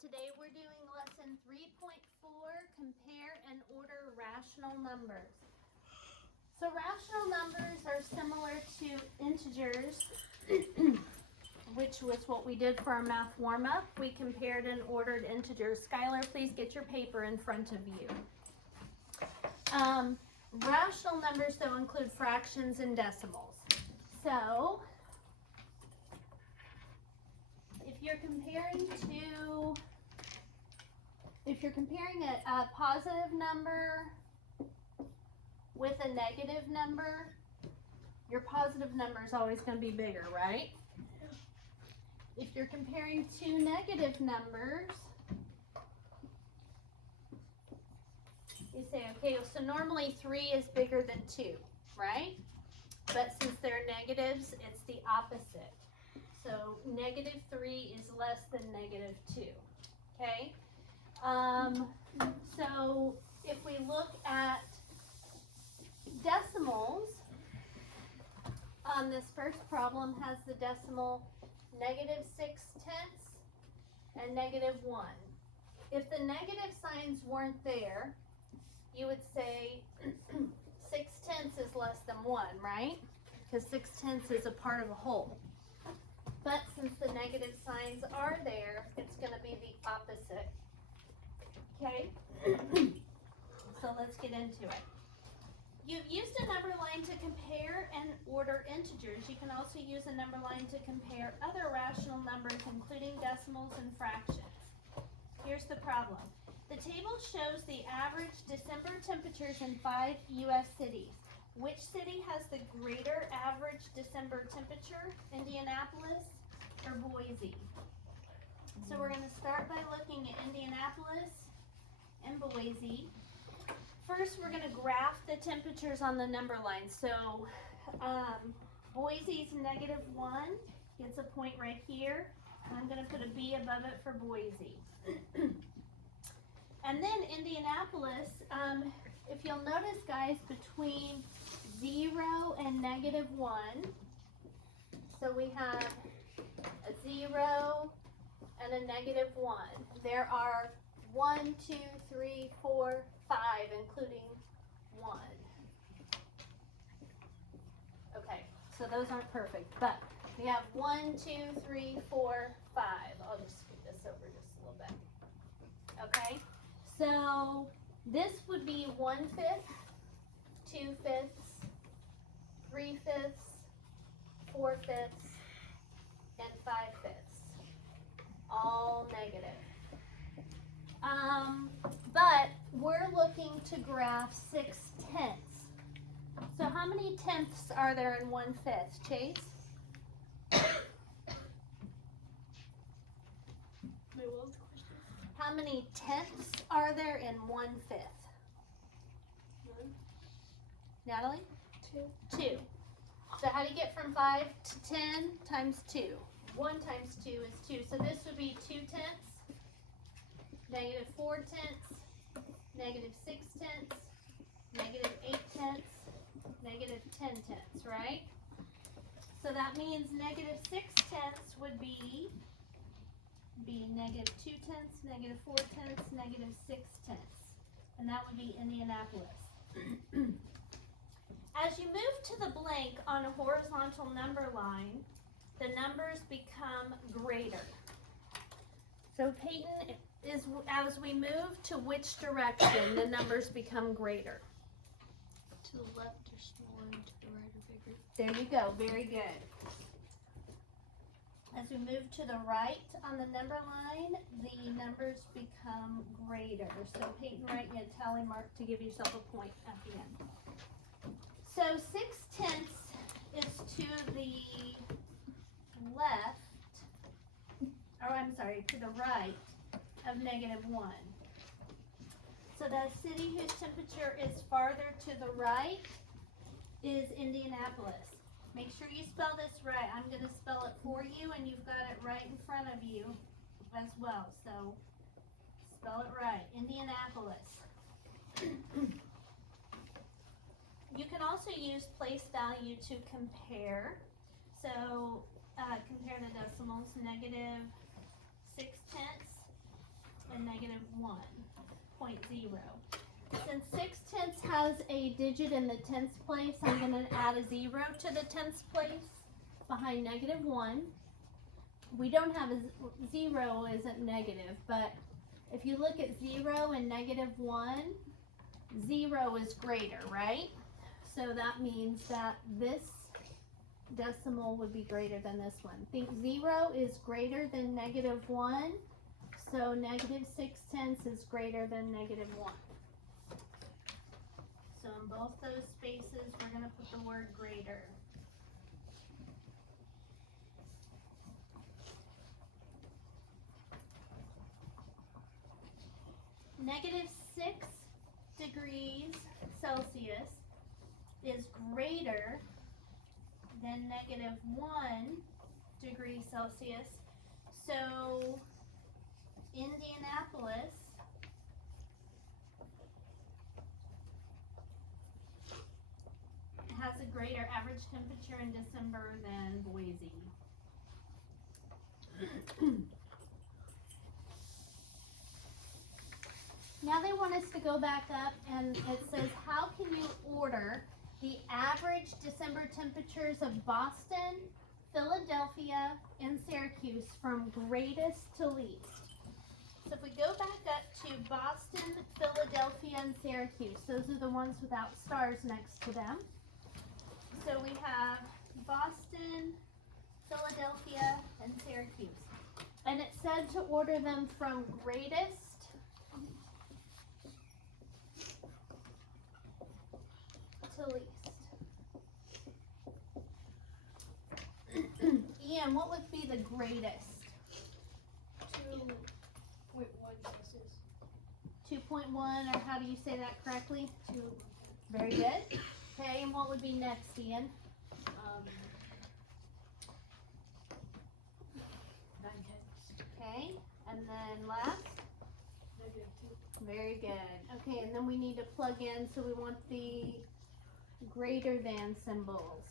Today we're doing lesson 3.4, compare and order rational numbers. So rational numbers are similar to integers, which was what we did for our math warm-up. We compared and ordered integers. Skylar, please get your paper in front of you. Rational numbers, though, include fractions and decimals. So if you're comparing a positive number with a negative number, your positive number is always going to be bigger, right? If you're comparing two negative numbers, you say, okay, so normally 3 is bigger than 2, right? But since they're negatives, it's the opposite. So negative 3 is less than negative 2, okay? So if we look at decimals, this first problem has the decimal -6/10 and -1. If the negative signs weren't there, you would say 6/10 is less than 1, right? Because 6/10 is a part of a whole. But since the negative signs are there, it's going to be the opposite. Okay? So let's get into it. You've used a number line to compare and order integers. You can also use a number line to compare other rational numbers, including decimals and fractions. Here's the problem. The table shows the average December temperatures in 5 U.S. cities. Which city has the greater average December temperature, Indianapolis or Boise? So we're going to start by looking at Indianapolis and Boise. First, we're going to graph the temperatures on the number line. So Boise's -1 gets a point right here. I'm going to put a B above it for Boise. And then Indianapolis, if you'll notice, guys, between 0 and -1, so we have a 0 and a -1. There are 1, 2, 3, 4, 5, including 1. Okay, so those aren't perfect, but we have 1, 2, 3, 4, 5. I'll just scoot this over just a little bit. Okay, so this would be 1/5, 2/5, 3/5, 4/5, and 5/5, all negative. But we're looking to graph 6/10. So how many tenths are there in 1/5, Chase? How many tenths are there in 1/5? Natalie? 2. So how do you get from 5 to 10 times 2? 1 times 2 is 2. So this would be 2/10, -4/10, -6/10, -8/10, -10/10, right? So that means -6/10 would be -2/10, -4/10, -6/10, and that would be Indianapolis. As you move to the blank on a horizontal number line, the numbers become greater. So Peyton, as we move to which direction, the numbers become greater? To the left or smaller, and to the right or bigger. There you go, very good. As we move to the right on the number line, the numbers become greater. So Peyton, write me a tally mark to give yourself a point at the end. So 6/10 is to the left, or I'm sorry, to the right of -1. So the city whose temperature is farther to the right is Indianapolis. Make sure you spell this right. I'm going to spell it for you, and you've got it right in front of you as well. So spell it right, Indianapolis. You can also use place value to compare. So compare the decimals, -6/10 Since 6/10 has a digit in the tens place, I'm going to add a 0 to the tens place behind -1. We don't have a 0 isn't negative, but if you look at 0 and -1, 0 is greater, right? So that means that this decimal would be greater than this one. Think 0 is greater than -1, so -6/10 is greater than -1. So in both those spaces, we're going to put the word greater. -6 degrees Celsius is greater than -1 degree Celsius. So Indianapolis has a greater average temperature in December than Boise. Now they want us to go back up, and it says, how can you order the average December temperatures of Boston, Philadelphia, and Syracuse from greatest to least? So if we go back up to Boston, Philadelphia, and Syracuse, those are the ones without stars next to them. So we have Boston, Philadelphia, and Syracuse. And it said to order them from greatest to least. Ian, what would be the greatest? 2.1 Celsius. 2.1, or how do you say that correctly? 2. Very good. Okay, and what would be next, Ian? 9/10. Okay, and then last? -2. Very good. Okay, and then we need to plug in, so we want the greater than symbols.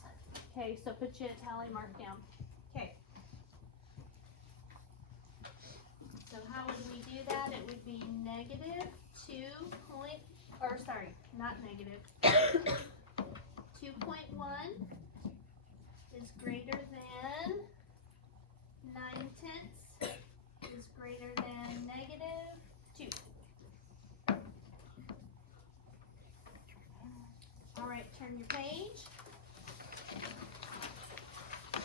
Okay, so put your tally mark down. Okay. So how would we do that? It would be -2.1 is greater than 9/10 is greater than -2. All right, turn your page.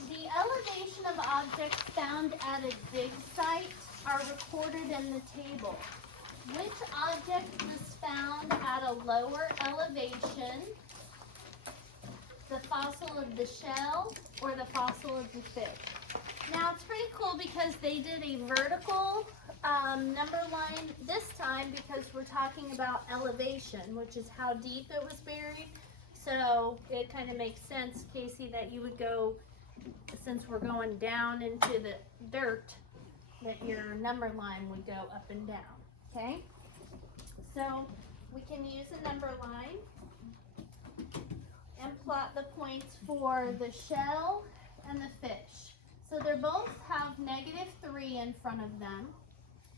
The elevation of objects found at a dig site are recorded in the table. Which object was found at a lower elevation? The fossil of the shell or the fossil of the fish? Now it's pretty cool because they did a vertical number line this time because we're talking about elevation, which is how deep it was buried. So it kind of makes sense, Casey, that you would go, since we're going down into the dirt, that your number line would go up and down, okay? So we can use a number line and plot the points for the shell and the fish. So they both have -3 in front of them.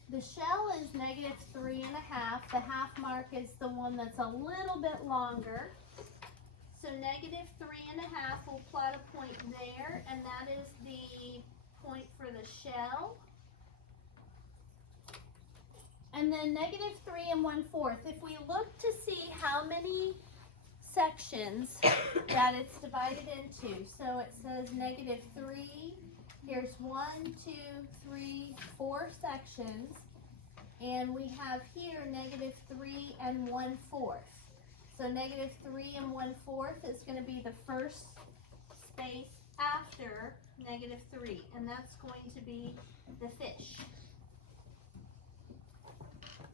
The shell is -3.5. The half mark is the one that's a little bit longer. So -3.5, we'll plot a point there, and that is the point for the shell. And then -3 1/4. If we look to see how many sections that it's divided into, so it says -3. Here's 1, 2, 3, 4 sections, and we have here -3 1/4. So -3 1/4 is going to be the first space after -3, and that's going to be the fish.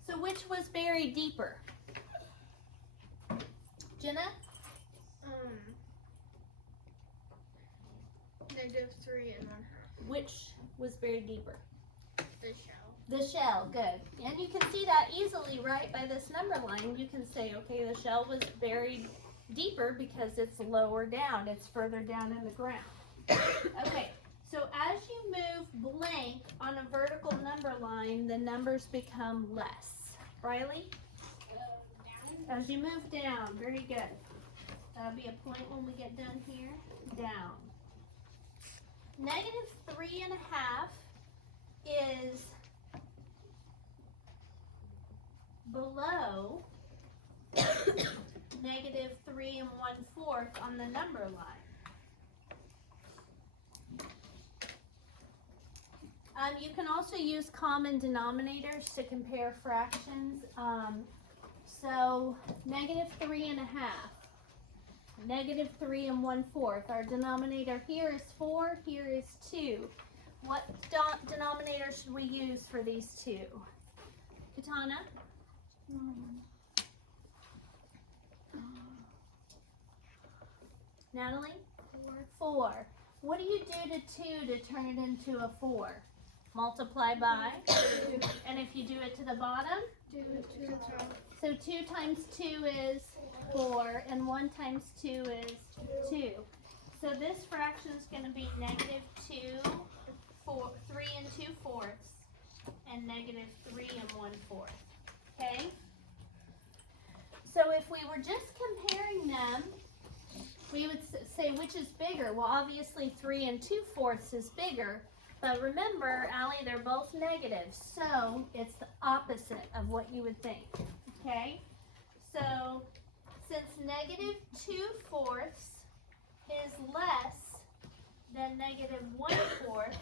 So which was buried deeper? Jenna? -3 1/2. Which was buried deeper? The shell. The shell, good. And you can see that easily, right, by this number line. You can say, okay, the shell was buried deeper because it's lower down. It's further down in the ground. Okay, so So as you move blank on a vertical number line, the numbers become less. Riley? As you move down, very good. That'll be a point when we get done here. Down. Negative 3.5 is below negative 3 1/4 on the number line. You can also use common denominators to compare fractions. So negative 3.5, negative 3 1/4. Our denominator here is 4, here is 2. What denominator should we use for these two? Katana? Natalie? 4. What do you do to 2 to turn it into a 4? Multiply by. And if you do it to the bottom? Do it to the top. So 2 times 2 is 4, and 1 times 2 is 2. So this fraction is going to be negative 3 2/4, and negative 3 1/4. Okay? So if we were just comparing them, we would say which is bigger? Well, obviously 3 2/4 is bigger, but remember, Allie, they're both negative, so it's the opposite of what you would think. Okay? So since negative 2/4 is less than negative 1/4,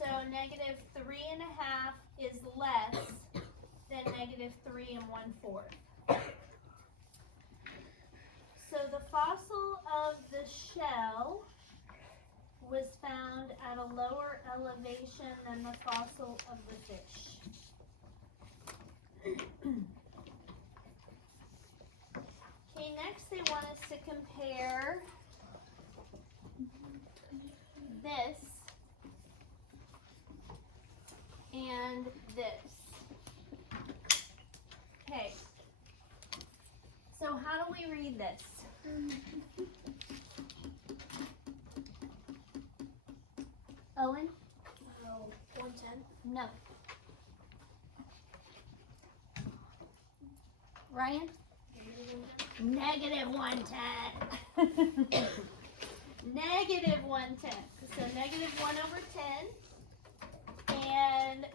so negative 3.5 is less than negative 3 1/4. So the fossil of the shell was found at a lower elevation than the fossil of the fish. Okay, next they want us to compare this and this. Okay, so how do we read this? Owen? 110. No. Ryan? Negative 110. Negative 110. So negative 1/10. And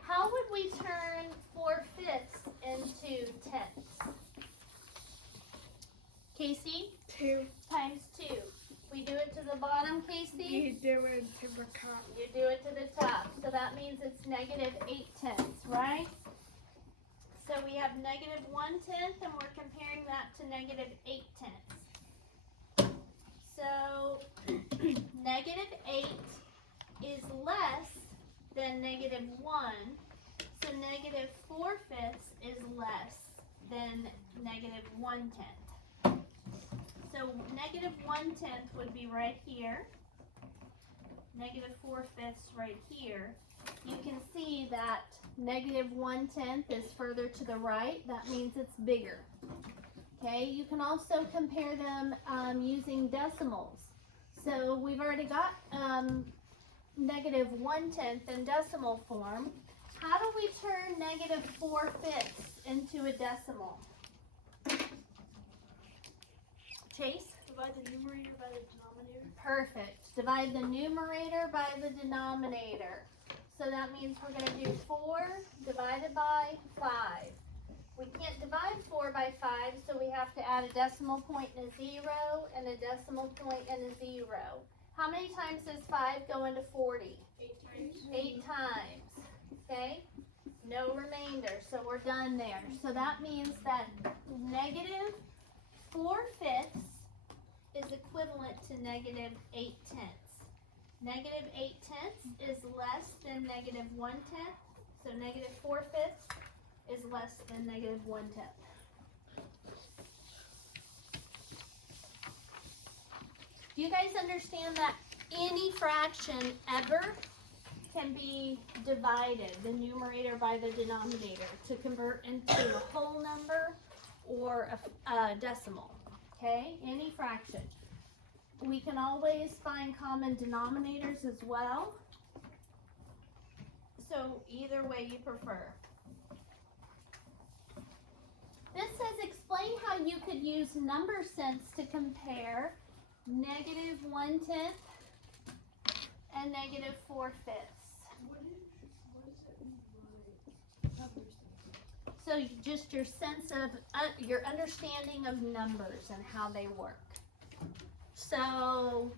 how would we turn 4/5 into tenths? Casey? 2. Times 2. We do it to the bottom, Casey? You do it to the top. You do it to the top. So that means it's negative 8/10, right? So we have negative 1/10, and we're comparing that to negative 8/10. So negative 8 is less than negative 1. So negative 4/5 is less than negative 1/10. So negative 1/10 would be right here. Negative 4/5 right here. You can see that negative 1/10 is further to the right. That means it's bigger. Okay, you can also compare them using decimals. So we've already got negative 1/10 in decimal form. How do we turn negative 4/5 into a decimal? Chase? Divide the numerator by the denominator. Perfect. Divide the numerator by the denominator. So that means we're going to do 4 divided by 5. We can't divide 4 by 5, so we have to add a decimal point and a 0, and a decimal point and a 0. How many times does 5 go into 40? 8 times. 8 times. Okay? No remainder, so we're done there. So that means that negative 4/5 is equivalent to negative 8/10. Negative 8/10 is less than negative 1/10. So negative 4/5 is less than negative 1/10. Do you guys understand that any fraction ever can be divided, the numerator by the denominator, to convert into a whole number or a decimal? Okay, any fraction. we can always find common denominators as well. So either way you prefer. This says explain how you could use number sense to compare negative 1/10 and negative 4/5. What does it mean by number sense? So just your sense of, your understanding of numbers and how they work. So,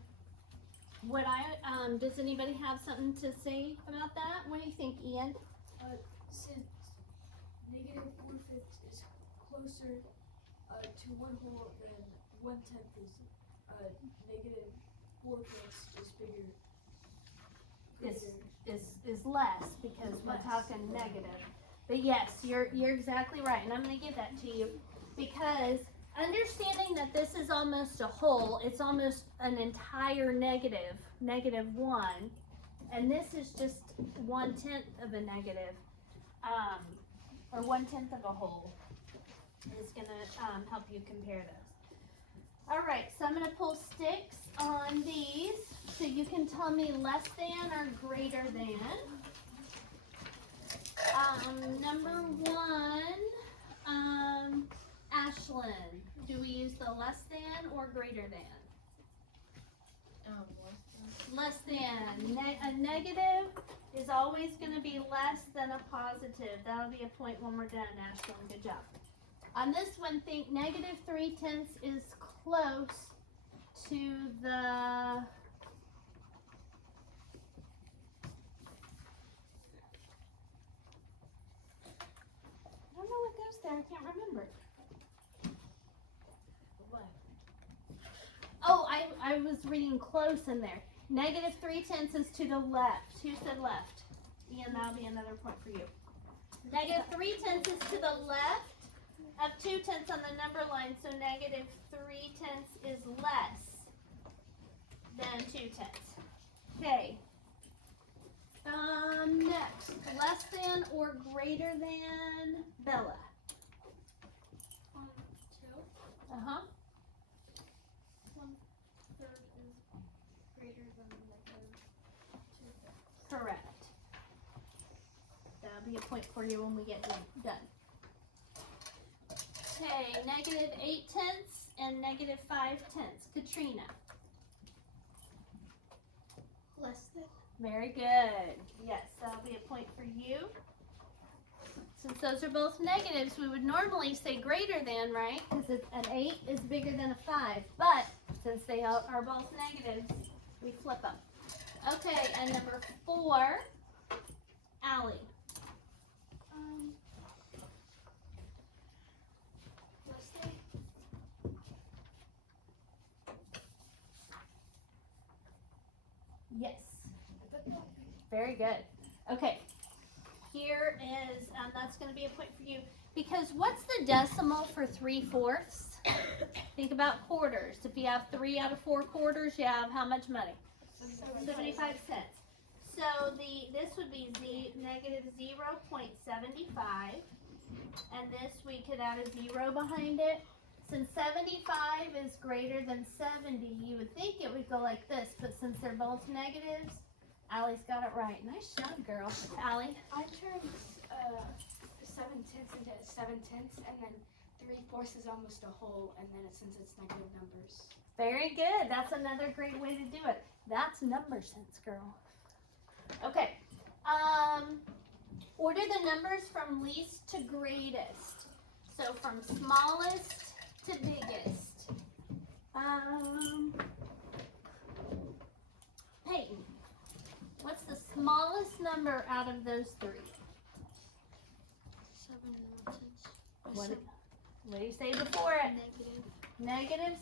what does anybody have something to say about that? What do you think, Ian? Since negative 4/5 is closer to 1 whole than 1/10 is negative 4/5 is bigger. Is less because we're talking negative. But yes, you're exactly right, and I'm going to give that to you because understanding that this is almost a whole, it's almost an entire negative, -1, and this is just 1/10 of a negative, or 1/10 of a whole, is going to help you compare those. All right, so I'm going to pull sticks on these, so you can tell me less than or greater than. Number 1, Ashlyn, do we use the less than or greater than? Less than. A negative is always going to be less than a positive. That'll be a point when we're done, Ashlyn. Good job. On this one, think negative 3/10 is close to the I don't know what goes there. I can't remember. Oh, I was reading close in there. Negative 3/10 is to the left. Who said left? Ian, that'll be another point for you. Negative 3/10 is to the left of 2/10 on the number line, so negative 3/10 is less than 2/10. Okay. Next, less than or greater than Bella. 2. Uh-huh. 1/3 is greater than negative 2/5. Correct. That'll be a point for you when we get done. Okay, negative 8/10 and negative 5/10. Katrina. Less than. Very good. Yes, that'll be a point for you. Since those are both negatives, we would normally say greater than, right? Because an 8 is bigger than a 5. But since they are both negatives, we flip them. Okay, and number 4, Allie. Less than. Yes. Very good. Okay. Here is, that's going to be a point for you. Because what's the decimal for 3/4? Think about quarters. If you have 3 out of 4 quarters, you have how much money? 75 cents. So this would be negative 0.75. And this, we could add a 0 behind it. Since 75 is greater than 70, you would think it would go like this. But since they're both negatives, Allie's got it right. Nice job, girl. Allie? I turned 7/10 into 7/10, and then 3/4 is almost a whole, and then since it's negative numbers. Very good. That's another great way to do it. That's number sense, girl. Okay. Order the numbers from least to greatest. So from smallest to biggest. Peyton, what's the smallest number out of those 3? 7 1/10. What do you say before it? Negative. Negative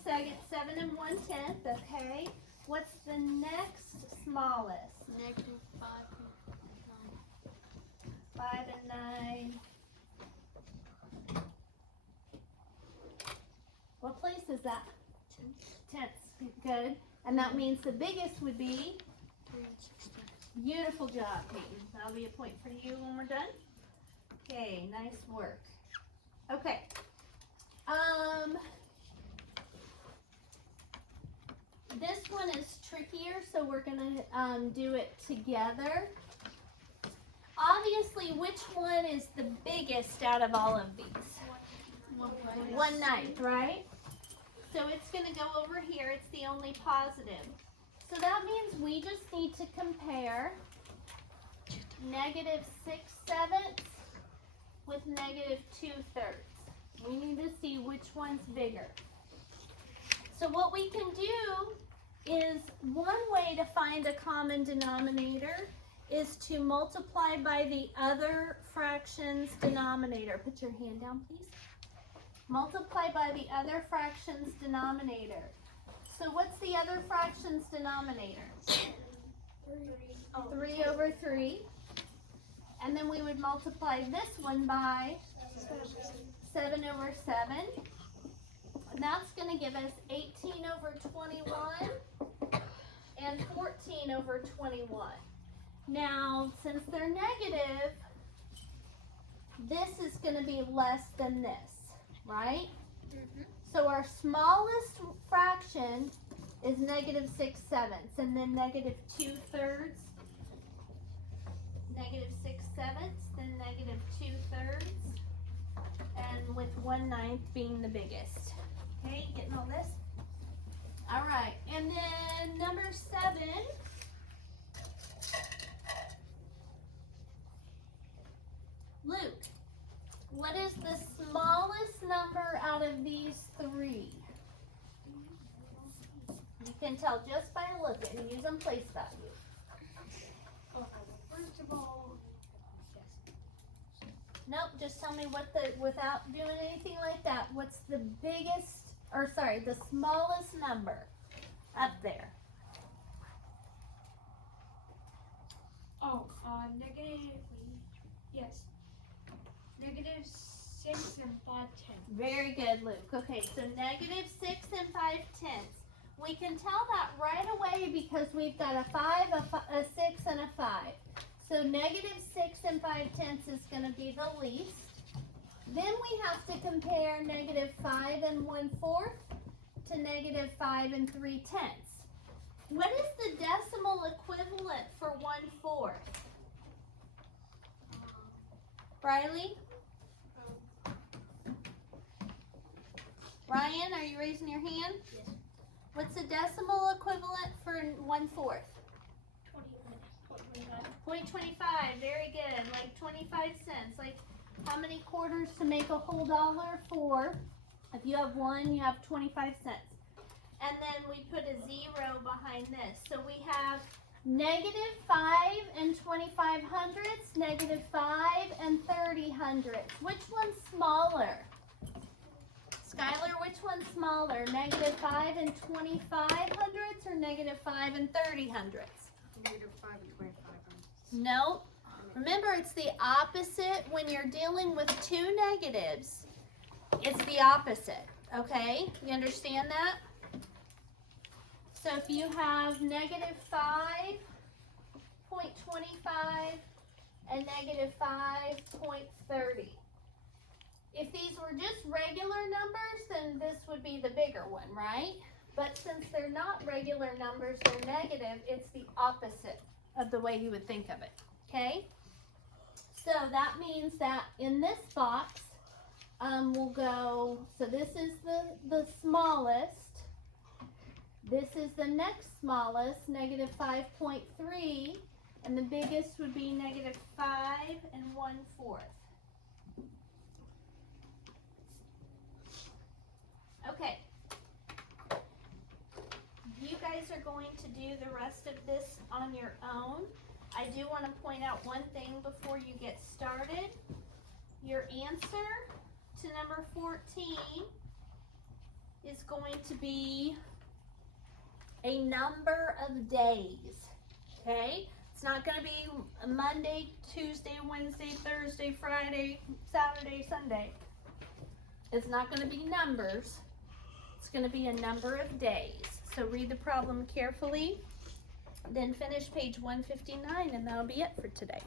7 and 1/10. Okay. What's the next smallest? Negative 5 and 9. 5 and 9. What place is that? Tenths. Good. And that means the biggest would be? 3 and 16. Beautiful job, Peyton. That'll be a point for you when we're done. Okay, nice work. Okay. This one is trickier, so we're gonna do it together. Obviously, which one is the biggest out of all of these? 1/9, right? So it's gonna go over here, it's the only positive. So that means we just need to compare -6/7 with -2/3. We need to see which one's bigger. So what we can do is, one way to find a common denominator is to multiply by the other fraction's denominator. Put your hand down, please. Multiply by the other fraction's denominator. So what's the other fraction's denominator? 3/3. And then we would multiply this one by 7/7. And that's going to give us 18/21 and 14/21. Now, since they're negative, this is going to be less than this, right? So our smallest fraction is -6/7, and then -2/3, -6/7, then -2/3, and with 1/9 being the biggest. Okay, getting all this? All right, and then number 7. Luke, what is the smallest number out of these 3? You can tell just by looking. Use them place value. First of all, Nope, just tell me without doing anything like that, what's the biggest, or sorry, the smallest number up there? -6 and 5/10. Very good, Luke. Okay, so -6 and 5/10. We can tell that right away because we've got a 5, a 6, and a 5. So -6 and 5/10 is going to be the least. Then we have to compare -5 and 1/4 to -5 and 3/10. What is the decimal equivalent for 1/4? Riley? Ryan, are you raising your hand? Yes. What's the decimal equivalent for 1/4? 0.25, very good, like 25 cents. Like how many quarters to make a whole dollar? 4. If you have 1, you have 25 cents. And then we put a 0 behind this. So we have -5 and 25 hundredths, -5 and 30 hundredths. Which one's smaller? Skylar, which one's smaller? -5 and 25 hundredths or -5 and 30 hundredths? -5 and 25. No. Remember, it's the opposite when you're dealing with 2 negatives. It's the opposite, okay? You understand that? So if you have -5.25 and -5.30. If these were just regular numbers, then this would be the bigger one, right? But since they're not regular numbers, they're negative, it's the opposite of the way you would think of it, okay? So that means that in this box, we'll go, so this is the smallest. This is the next smallest, -5.3, and the biggest would be -5 and 1/4. Okay. You guys are going to do the rest of this on your own. I do want to point out one thing before you get started. Your answer to number 14 is going to be a number of days, okay? It's not going to be a Monday, Tuesday, Wednesday, Thursday, Friday, Saturday, Sunday. It's not going to be numbers. It's going to be a number of days. So read the problem carefully, then finish page 159, and that'll be it for today.